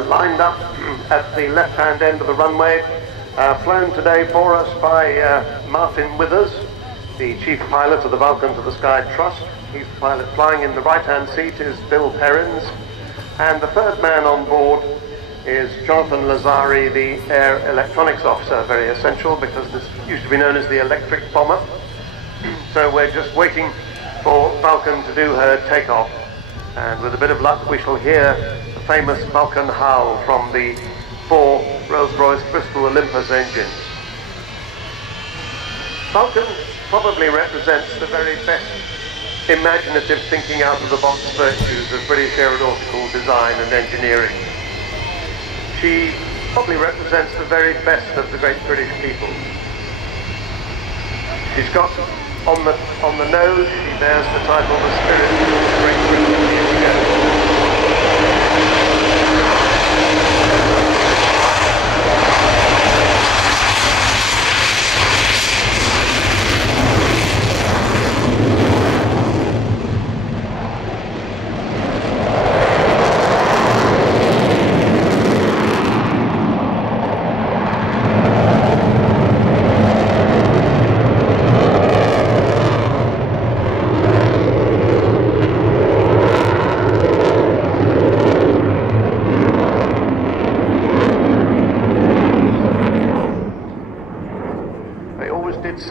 lined up at the left-hand end of the runway, flown today for us by Martin Withers, the chief pilot of the Vulcan to the Sky Trust. He's the pilot. Flying in the right-hand seat is Bill Perrins, and the third man on board is Jonathan Lazari, the air electronics officer, very essential because this used to be known as the electric bomber. So we're just waiting for Vulcan to do her takeoff, and with a bit of luck we shall hear the famous Vulcan howl from the 4 Rolls-Royce Bristol Olympus engines. Vulcan probably represents the very best imaginative thinking out of the box virtues of British aeronautical design and engineering. She probably represents the very best of the great British people. She's got on the nose, she bears the title The Spirit of Great Britain. Here we go.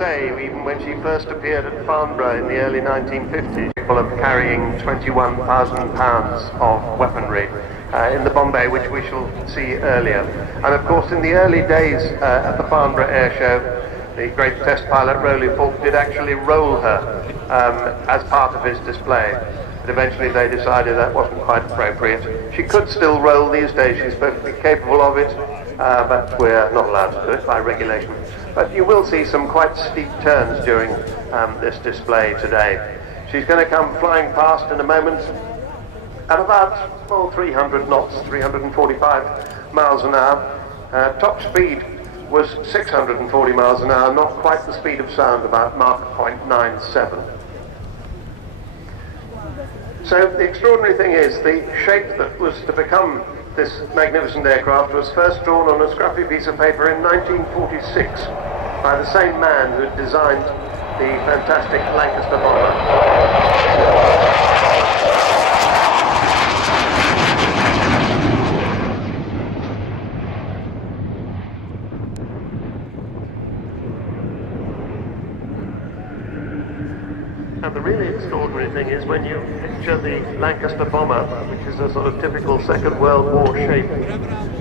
Even when she first appeared at Farnborough in the early 1950s, capable of carrying 21,000 pounds of weaponry in the Bombay, which we shall see earlier. And of course, in the early days at the Farnborough Air Show, the great test pilot Rowley Falk did actually roll her as part of his display. But eventually they decided that wasn't quite appropriate. She could still roll these days, she's perfectly capable of it, but we're not allowed to do it by regulation. But you will see some quite steep turns during this display today. She's going to come flying past in a moment at about 300 knots, 345 miles an hour. Top speed was 640 miles an hour, not quite the speed of sound, about Mach 0.97. So the extraordinary thing is the shape that was to become this magnificent aircraft was first drawn on a scrappy piece of paper in 1946 by the same man who had designed the fantastic Lancaster bomber. And the really extraordinary thing is when you picture the Lancaster bomber, which is a sort of typical Second World War shape,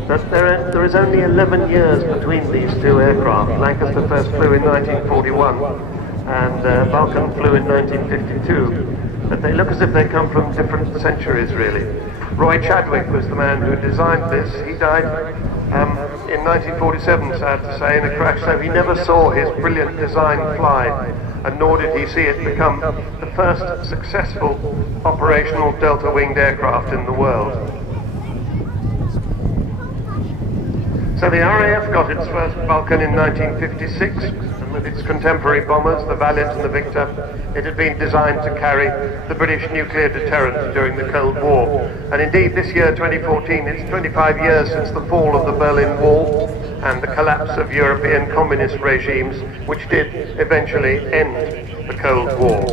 that there is only 11 years between these two aircraft. Lancaster first flew in 1941 and Vulcan flew in 1952. But they look as if they come from different centuries, really. Roy Chadwick was the man who designed this. He died in 1947, sad to say, in a crash, so he never saw his brilliant design fly, and nor did he see it become the first successful operational delta-winged aircraft in the world. So the RAF got its first Vulcan in 1956, and with its contemporary bombers, the Valiant and the Victor, it had been designed to carry the British nuclear deterrent during the Cold War. And indeed, this year, 2014, it's 25 years since the fall of the Berlin Wall and the collapse of European communist regimes, which did eventually end the Cold War.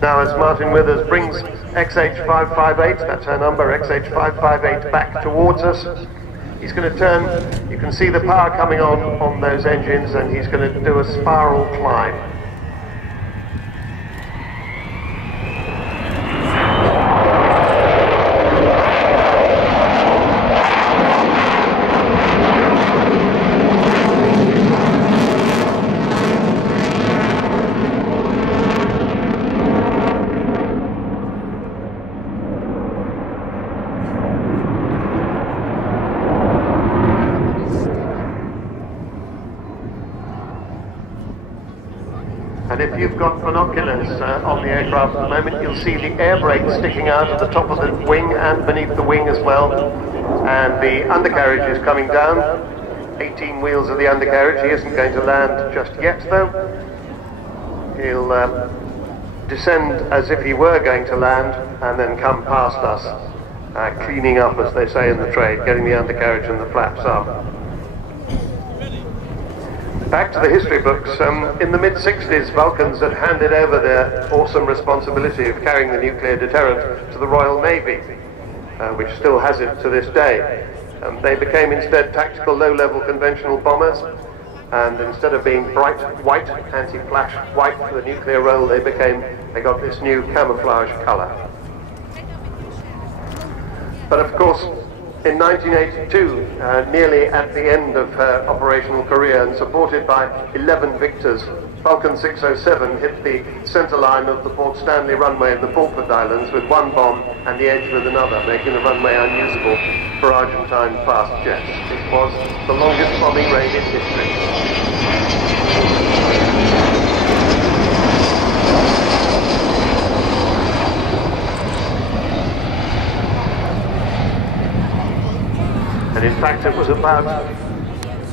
Now, as Martin Withers brings XH558, that's her number, XH558, back towards us, he's going to turn. You can see the power coming on those engines, and he's going to do a spiral climb. And if you've got binoculars on the aircraft at the moment, you'll see the air brake sticking out at the top of the wing and beneath the wing as well. And the undercarriage is coming down. 18 wheels of the undercarriage. He isn't going to land just yet, though. He'll descend as if he were going to land and then come past us cleaning up, as they say in the trade, getting the undercarriage and the flaps up. Back to the history books, in the mid-60s, Vulcans had handed over their awesome responsibility of carrying the nuclear deterrent to the Royal Navy, which still has it to this day. They became instead tactical low-level conventional bombers, and instead of being bright white, anti-flash white for the nuclear role, they got this new camouflage colour. But of course, in 1982, nearly at the end of her operational career and supported by 11 victors, Vulcan 607 hit the centre line of the Port Stanley runway in the Falkland Islands with one bomb and the edge with another, making the runway unusable for Argentine fast jets. It was the longest bombing raid in history. And in fact, it was about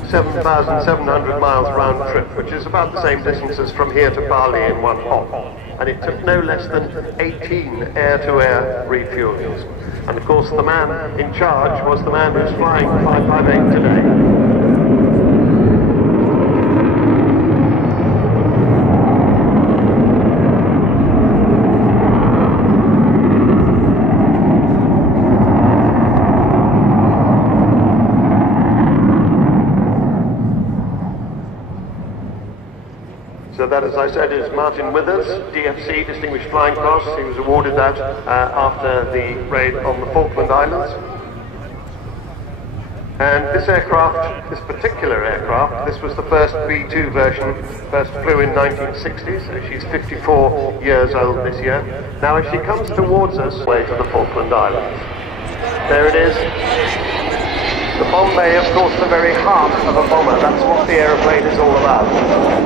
7,700 miles round trip, which is about the same distance as from here to Bali in one hop. And it took no less than 18 air-to-air refuelings. And of course, the man in charge was the man who's flying 558 today. So that, as I said, is Martin Withers, DFC, Distinguished Flying Cross. He was awarded that after the raid on the Falkland Islands. And this aircraft, this particular aircraft, this was the first B2 version, first flew in 1960, so she's 54 years old this year. Now as she comes towards us, way to the Falkland Islands. There it is. The bomb bay, of course, the very heart of a bomber. That's what the aeroplane is all about.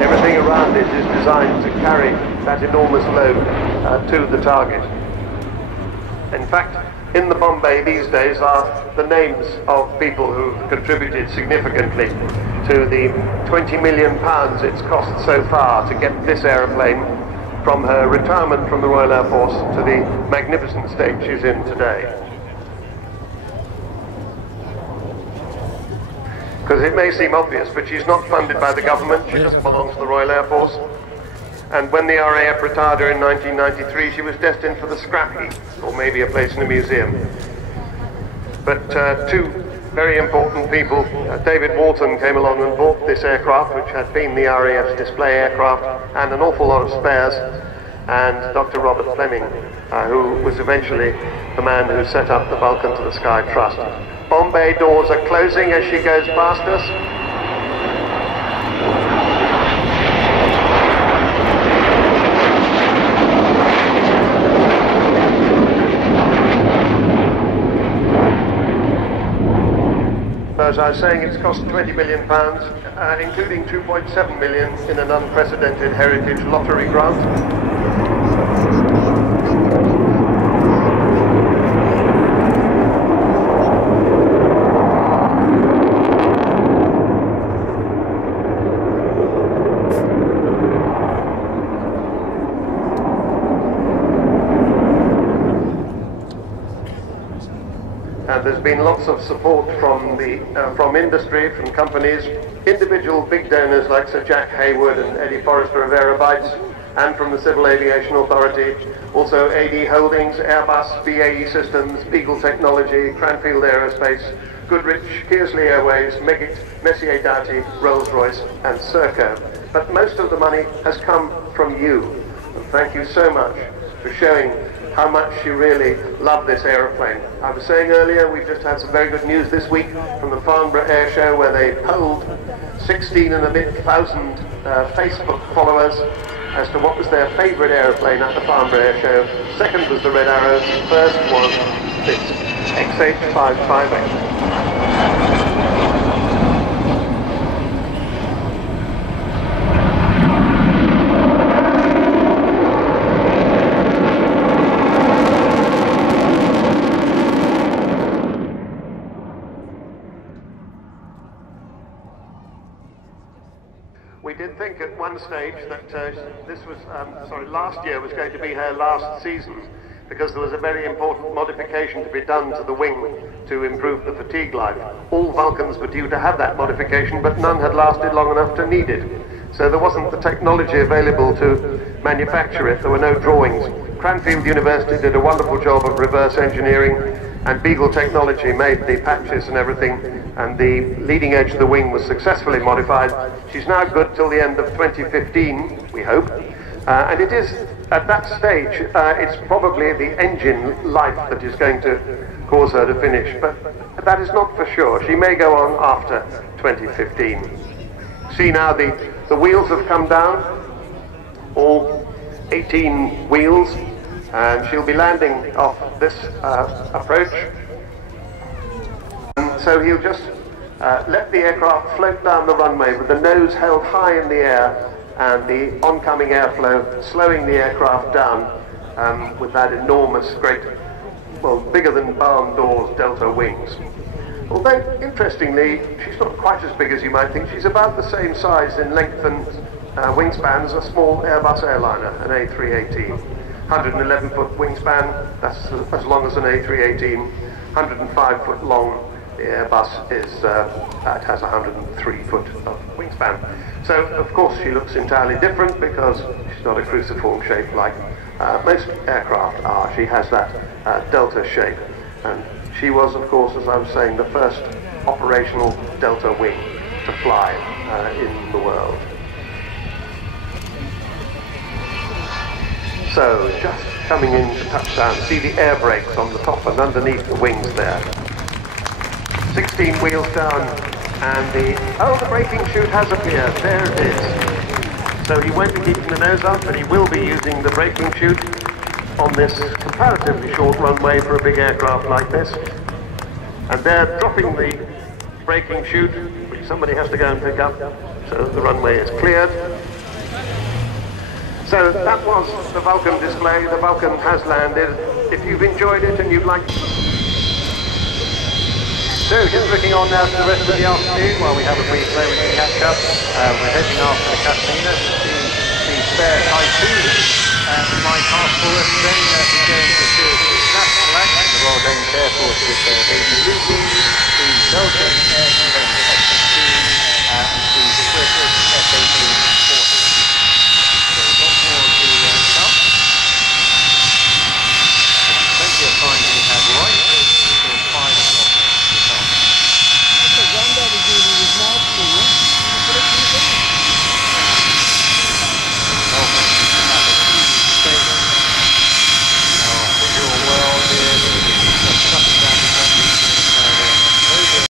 Everything around it is designed to carry that enormous load to the target. In fact, in the bomb bay these days are the names of people who've contributed significantly to the £20 million it's cost so far to get this aeroplane from her retirement from the Royal Air Force to the magnificent state she's in today. Because it may seem obvious, but she's not funded by the government, she doesn't belong to the Royal Air Force. And when the RAF retired her in 1993, she was destined for the scrap heap, or maybe a place in a museum. But two very important people, David Walton came along and bought this aircraft, which had been the RAF's display aircraft, and an awful lot of spares, and Dr. Robert Fleming, who was eventually the man who set up the Vulcan to the Sky Trust. Bomb bay doors are closing as she goes past us. As I was saying, it's cost £20 million, including £2.7 million in an unprecedented heritage lottery grant. And there's been lots of support from industry, from companies, individual big donors like Sir Jack Hayward and Eddie Forrester of Aerobytes, and from the Civil Aviation Authority, also AD Holdings, Airbus, BAE Systems, Beagle Technology, Cranfield Aerospace, Goodrich, Kearsley Airways, Meggitt, Messier Darty, Rolls-Royce and Serco. But most of the money has come from you. And thank you so much for showing how much you really love this aeroplane. I was saying earlier, we've just had some very good news this week from the Farnborough Air Show, where they polled 16 and a bit thousand Facebook followers as to what was their favourite aeroplane at the Farnborough Air Show. Second was the Red Arrow, first was this XH558. We did think at one stage that last year was going to be her last season, because there was a very important modification to be done to the wing to improve the fatigue life. All Vulcans were due to have that modification, but none had lasted long enough to need it. So there wasn't the technology available to manufacture it. There were no drawings. Cranfield University did a wonderful job of reverse engineering, and Beagle Technology made the patches and everything, and the leading edge of the wing was successfully modified. She's now good till the end of 2015, we hope. And it is, at that stage, it's probably the engine life that is going to cause her to finish, but that is not for sure. She may go on after 2015. See now, the wheels have come down, all 18 wheels, and she'll be landing off this approach. And so he'll just let the aircraft float down the runway with the nose held high in the air, and the oncoming airflow slowing the aircraft down with that enormous, great, well, bigger than barn doors Delta wings. Although, interestingly, she's not quite as big as you might think. She's about the same size in length and wingspan as a small Airbus airliner, an A318. 111-foot wingspan, that's as long as an A318. 105-foot long. The Airbus is, it has 103-foot of wingspan. So, of course, she looks entirely different because she's not a cruciform shape like most aircraft are. She has that Delta shape. And she was, of course, as I was saying, the first operational Delta wing to fly in the world. So, just coming in to touchdown, see the air brakes on the top and underneath the wings there. 16 wheels down, and the braking chute has appeared. There it is. So he won't be keeping the nose up, but he will be using the braking chute on this comparatively short runway for a big aircraft like this. And they're dropping the braking chute, which somebody has to go and pick up, so the runway is cleared. So that was the Vulcan display. The Vulcan has landed. If you've enjoyed it and you'd like to... So, just looking on now to the rest of the afternoon while we have a brief moment to catch up. We're heading after the Catalina to see the spare Typhoon. My passport then we're going to see national action. The Royal Danish Air Force with their baby Lucy, the Belgian Air